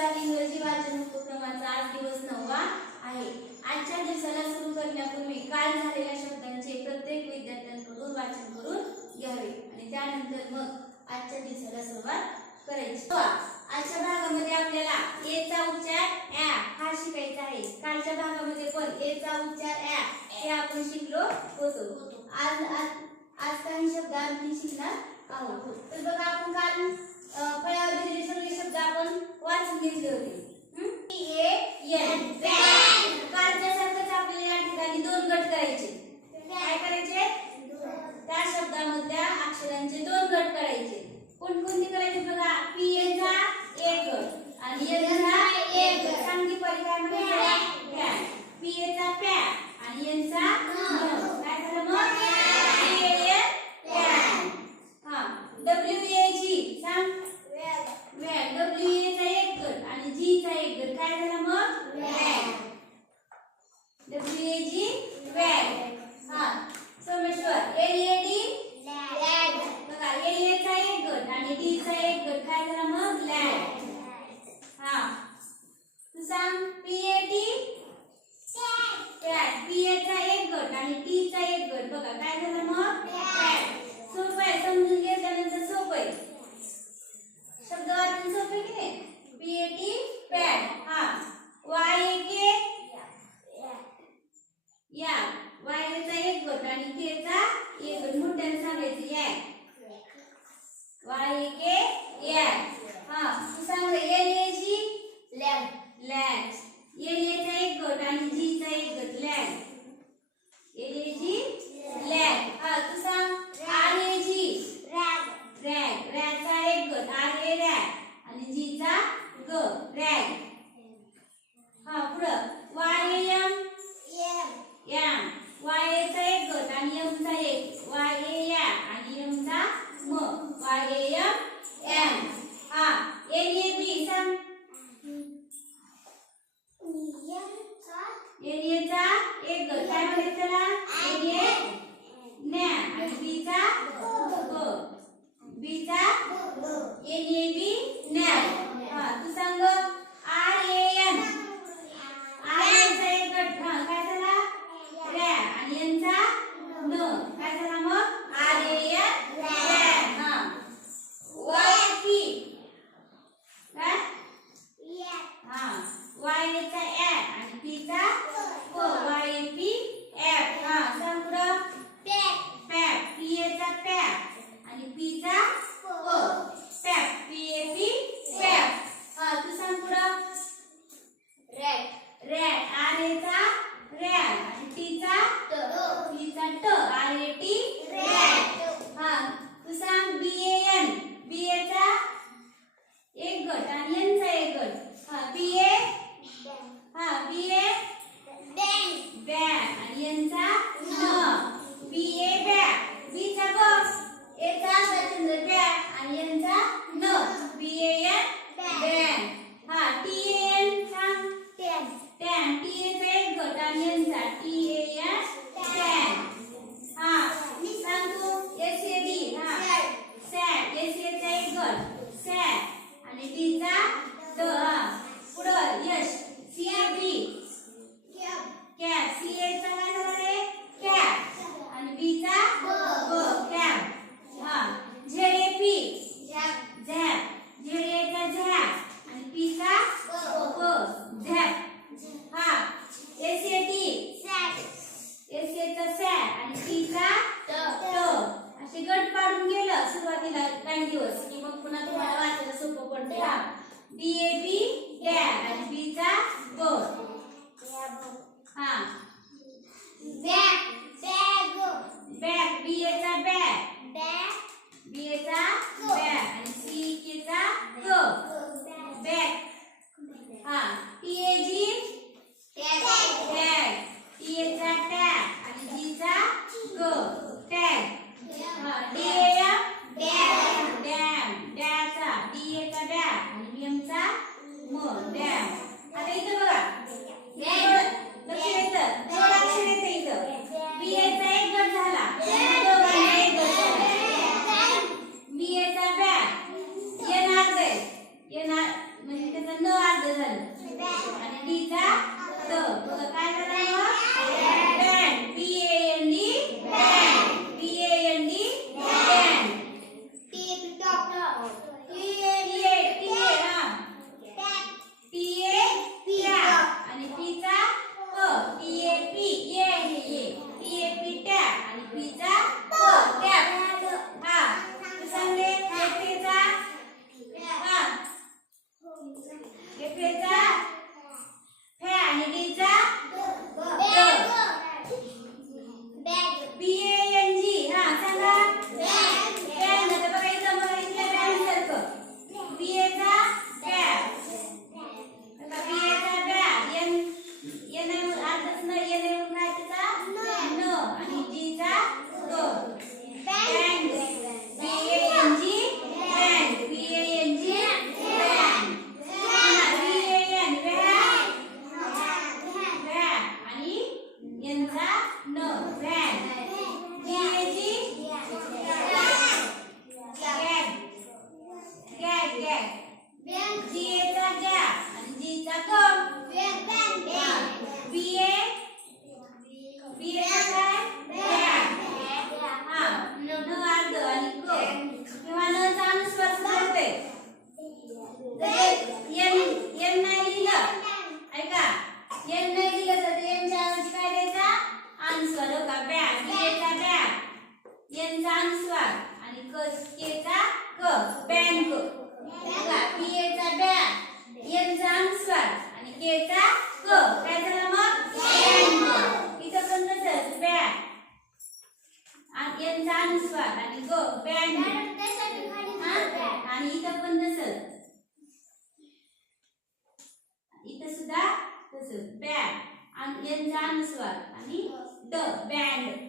दिवसात इंग्रजी वाचन उपक्रमाचा आज दिवस नववा आहे. आजच्या दिवसाला सुरू करण्यापूर्वी काल झालेल्या शब्दांचे प्रत्येक विद्यार्थ्यांकडून वाचन करून घ्यावे. आणि त्यानंतर मग आजच्या दिवसाला सुरुवात करायची. हो, आजच्या भागामध्ये आपल्याला ए चा उच्चार ॲ हा शिकायचा आहे. कालच्या भागामध्ये पण ए चा उच्चार ॲ हे आपण शिकलो होतो. आज आज काही शब्द आणखी शिकणार आहोत. तर बघा आपण काल फळावरील सगळे शब्द आपण वाचून घेतले होते. कारच्यासारखंच आपल्याला या ठिकाणी दोन गट करायचे. काय करायचे? त्या शब्दामधल्या अक्षरांचे दोन गट करायचे. कोणकोणते करायचे बघा? पी चा एक म्हणजे आणि एन चा एक गट. चा प्या आणि एन काय झालं मग? डब्ल्यू आणि वाळिकेचा एक मोठ्याने सांगायचं याय के याय हा तू सांग एलियाची लॅग लॅग एलियाचा एक गट आणि जीचा एक गट. लॅग दिवस की मग पुन्हा तुम्हाला वाचायला सोपं पडते. हो. हा. बी ए down. त्यांचा अनुस्वार आणि केचा क बँक. बघा पी एचा बॅग एमचा अनुस्वार आणि केचा क काय झाला मग? इथं पण तसंच बॅग आणि एमचा अनुस्वार आणि ग बँक. आणि इथं पण तसंच. इथं सुद्धा तसंच बॅग आणि एमचा अनुस्वार आणि द बँड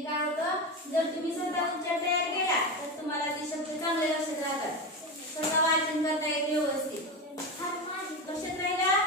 म्हणजे काय होतं? जर तुम्ही स्वतः उच्चार तयार केला तर तुम्हाला ते शब्द चांगले लक्षात राहतात. स्वतः वाचन करता येते व्यवस्थित. लक्षात राहिला?